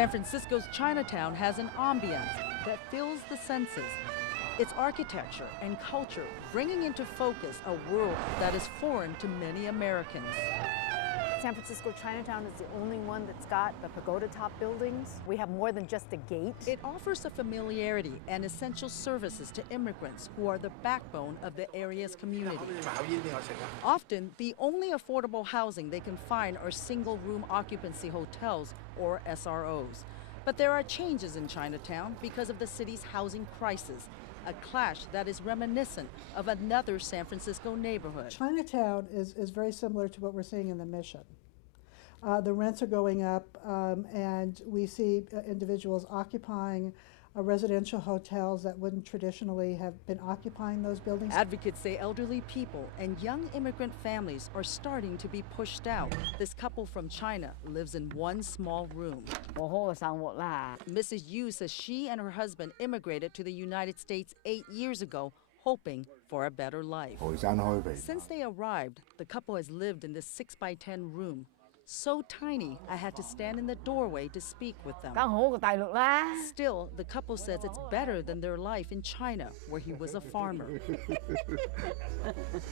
San Francisco's Chinatown has an ambiance that fills the senses. Its architecture and culture bringing into focus a world that is foreign to many Americans. San Francisco Chinatown is the only one that's got the pagoda-top buildings. We have more than just a gate. It offers a familiarity and essential services to immigrants who are the backbone of the area's community. Often, the only affordable housing they can find are single-room occupancy hotels or SROs. But there are changes in Chinatown because of the city's housing crisis, a clash that is reminiscent of another San Francisco neighborhood. Chinatown is very similar to what we're seeing in the Mission. The rents are going up, and we see individuals occupying residential hotels that wouldn't traditionally have been occupying those buildings. Advocates say elderly people and young immigrant families are starting to be pushed out. This couple from China lives in one small room. Mrs. Yu says she and her husband immigrated to the United States 8 years ago, hoping for a better life. Since they arrived, the couple has lived in this 6x10 room. So tiny, I had to stand in the doorway to speak with them. Still, the couple says it's better than their life in China, where he was a farmer.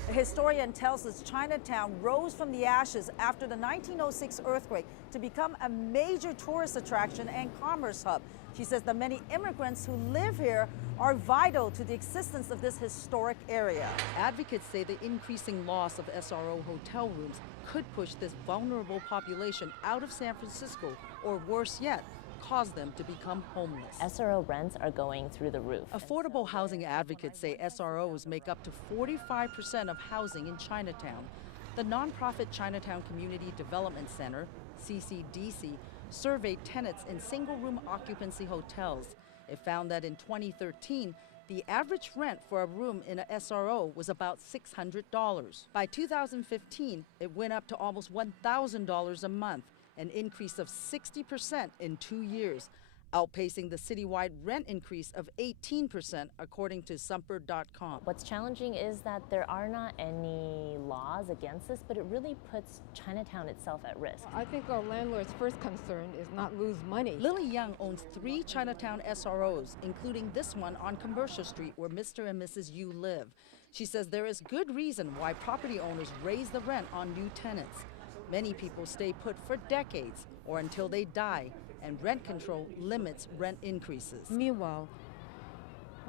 A historian tells us Chinatown rose from the ashes after the 1906 earthquake to become a major tourist attraction and commerce hub. She says the many immigrants who live here are vital to the existence of this historic area. Advocates say the increasing loss of SRO hotel rooms could push this vulnerable population out of San Francisco, or worse yet, cause them to become homeless. SRO rents are going through the roof. Affordable housing advocates say SROs make up to 45% of housing in Chinatown. The nonprofit Chinatown Community Development Center, CCDC, surveyed tenants in single-room occupancy hotels. It found that in 2013, the average rent for a room in a SRO was about $600. By 2015, it went up to almost $1,000 a month, an increase of 60% in 2 years, outpacing the citywide rent increase of 18%, according to Sumper.com. What's challenging is that there are not any laws against this, but it really puts Chinatown itself at risk. I think our landlord's first concern is not lose money. Lily Young owns 3 Chinatown SROs, including this one on Commercial Street where Mr. and Mrs. Yu live. She says there is good reason why property owners raise the rent on new tenants. Many people stay put for decades or until they die, and rent control limits rent increases. Meanwhile,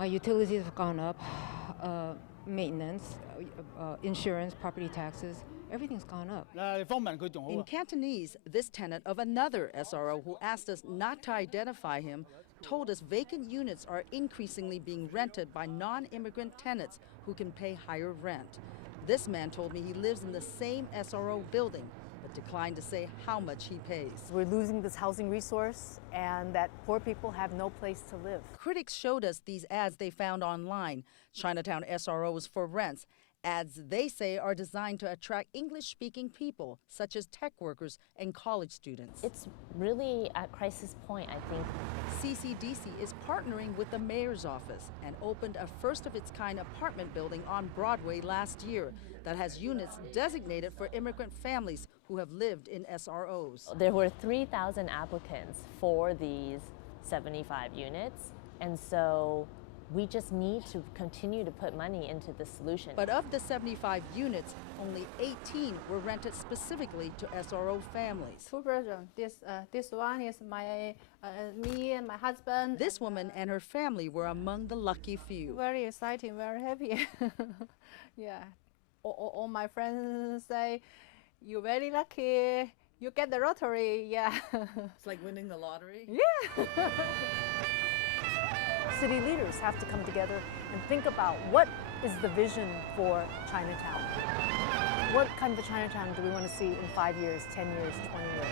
utilities have gone up, maintenance, insurance, property taxes, everything's gone up. In Cantonese, this tenant of another SRO who asked us not to identify him told us vacant units are increasingly being rented by non-immigrant tenants who can pay higher rent. This man told me he lives in the same SRO building, but declined to say how much he pays. We're losing this housing resource, and that poor people have no place to live. Critics showed us these ads they found online, Chinatown SROs for rents. Ads they say are designed to attract English-speaking people, such as tech workers and college students. It's really at crisis point, I think. CCDC is partnering with the mayor's office and opened a first-of-its-kind apartment building on Broadway last year that has units designated for immigrant families who have lived in SROs. There were 3,000 applicants for these 75 units, and so we just need to continue to put money into the solution. But of the 75 units, only 18 were rented specifically to SRO families. Two versions. This one is me and my husband. This woman and her family were among the lucky few. Very exciting, very happy. Yeah. All my friends say, you're very lucky. You get the lottery. Yeah. It's like winning the lottery? Yeah. City leaders have to come together and think about what is the vision for Chinatown. What kind of a Chinatown do we want to see in 5 years, 10 years, 20 years?